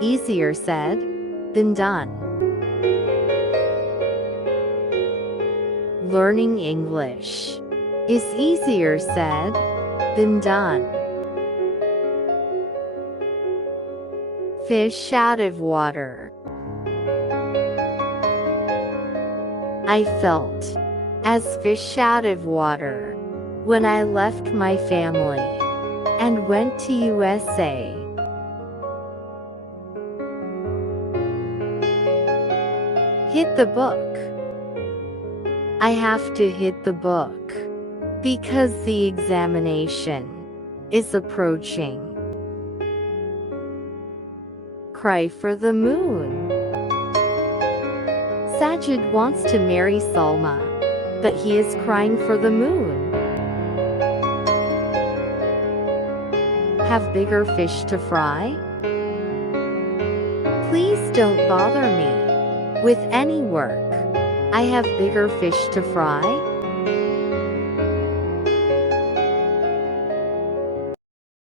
Easier said than done. Learning English is easier said than done. Fish out of water. I felt as fish out of water when I left my family and went to USA. Hit the book. I have to hit the book because the examination is approaching. Cry for the moon. Sajid wants to marry Salma, but he is crying for the moon. Have bigger fish to fry? Please don't bother me with any work. I have bigger fish to fry.